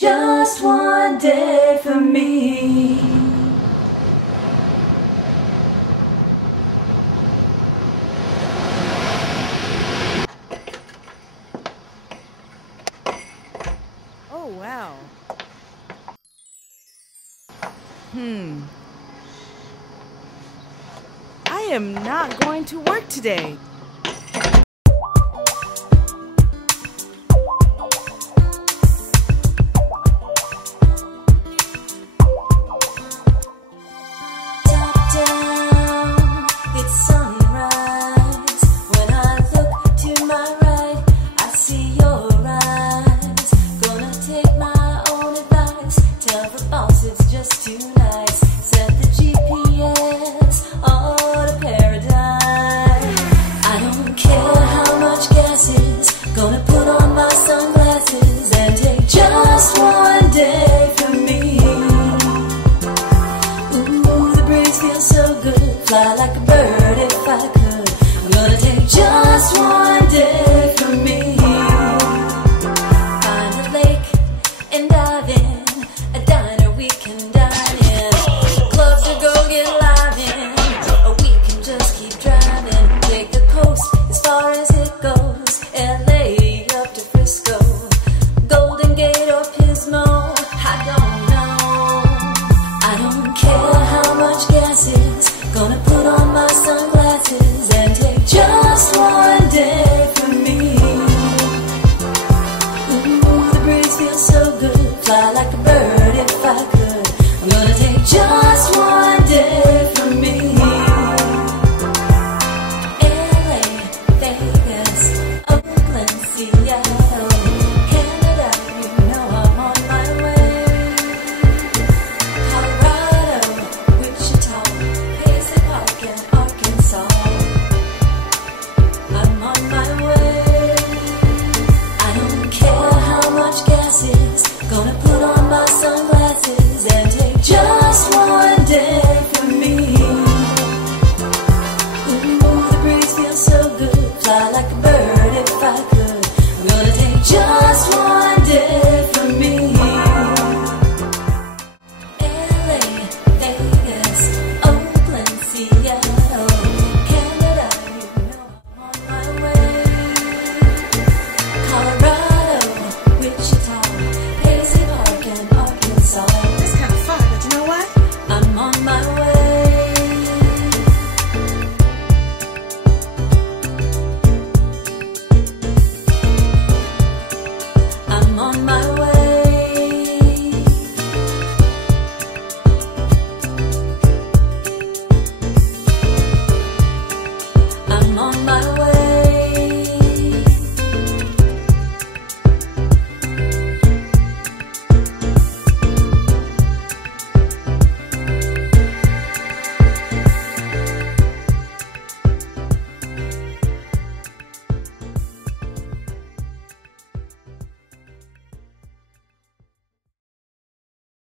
Just one day for me. Oh, wow. I am not going to work today. It's just too nice. Set the GPS all to paradise. I don't care how much gas is. Gonna put on my sunglasses and take just one day for me. Ooh, the breeze feels so good. Fly like a bird if I could. I'm gonna take just one day for me. Find a lake and dive in. A diner we can dine in. Clubs to go get live in. Or we can just keep driving. Take the coast as far as it goes. LA up to Frisco. Golden Gate or Pismo. I don't know. I don't care how much gas is. Gonna put on my sunglasses and take just one day for me. Ooh, the breeze feels so good. Fly like a bird if I could. I'm gonna take just one day for me. LA, Vegas, Oakland, Seattle, Canada, you know I'm on my way. Colorado, Wichita, Paisley Park and Arkansas, I'm on my way. I don't care how much gas is. Gonna put on my sunglasses and take just one day for me. Ooh, the breeze feels so good. Fly like a bird if I could. I'm gonna take just one day for me. LA, Vegas, Oakland, Seattle, Canada, you know I'm on my way. Colorado, Wichita, Paisley Park and Arkansas. It's kind of fun, but you know what? I'm on my way. I'm on my way. I'm on my way.